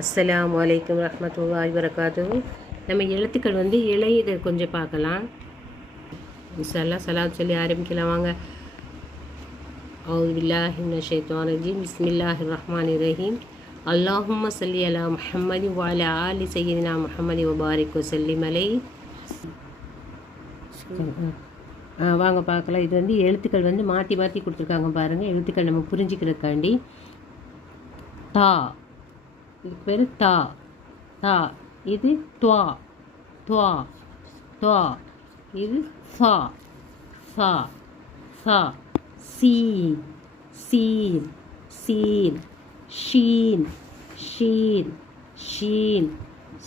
அஸ்ஸலாமு அலைக்கும் வரஹ்மத்துல்லாஹி வபரகாத்துஹு. நம்ம எழுத்துக்கள் இலையுது கொஞ்சம் பார்க்கலாம். இன்ஷா அல்லாஹ் ஸலாத் சொல்லி ஆரம்பிக்கலாம் வாங்க. அவுது பில்லாஹி மினஷ் ஷைத்தானிர் ரஜீம். பிஸ்மில்லாஹிர் ரஹ்மானிர் ரஹீம். அல்லாஹும்ம ஸல்லி அலா முஹம்மதி வ அலா ஆலி சய்யிதினா முஹம்மதி வ பாரிக் வ ஸல்லிம் அலைஹி. வாங்க பார்க்கலாம். இது எழுத்துக்கள் மாற்றி மாற்றி கொடுத்துருக்காங்க பாருங்கள். எழுத்துக்கள் நம்ம புரிஞ்சுக்கிறதுக்காண்டி. தா, இதுக்கு பேர் தா. தா, இது துவா. துவா துவா, இது ஃபா. ஃபா ஃபா. Scene scene scene. Sheen sheen sheen.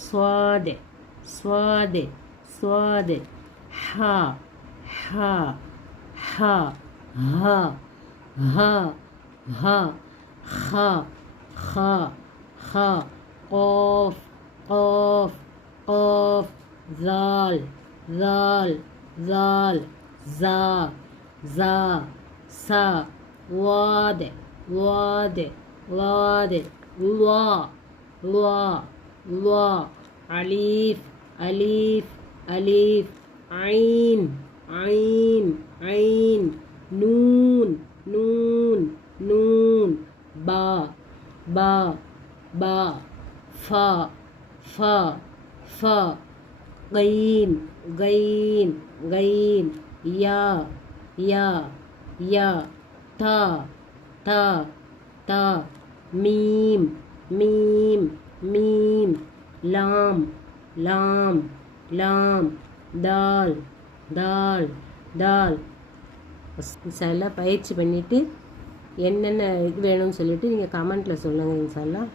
Swath swath swath. ஹா ஹா ஹா. ஹா ஹா ஹா. ஹா ஹா ஹா. قاف قاف قاف. ذال ذال ذال. زا زا سا. واد واد واد. وا وا وا. أليف أليف أليف. عين عين عين. نون نون نون. با با با. فا فا فا. غين غين غين. يا يا يا. تا تا تا. ميم ميم ميم. لام لام لام. دال دال دال. இன்ஷா அல்லாஹ் பயிற்சி பண்ணிவிட்டு என்னென்ன இது வேணும்னு சொல்லிவிட்டு நீங்கள் கமெண்ட்டில் சொல்லுங்கள் இன்ஷா அல்லாஹ்.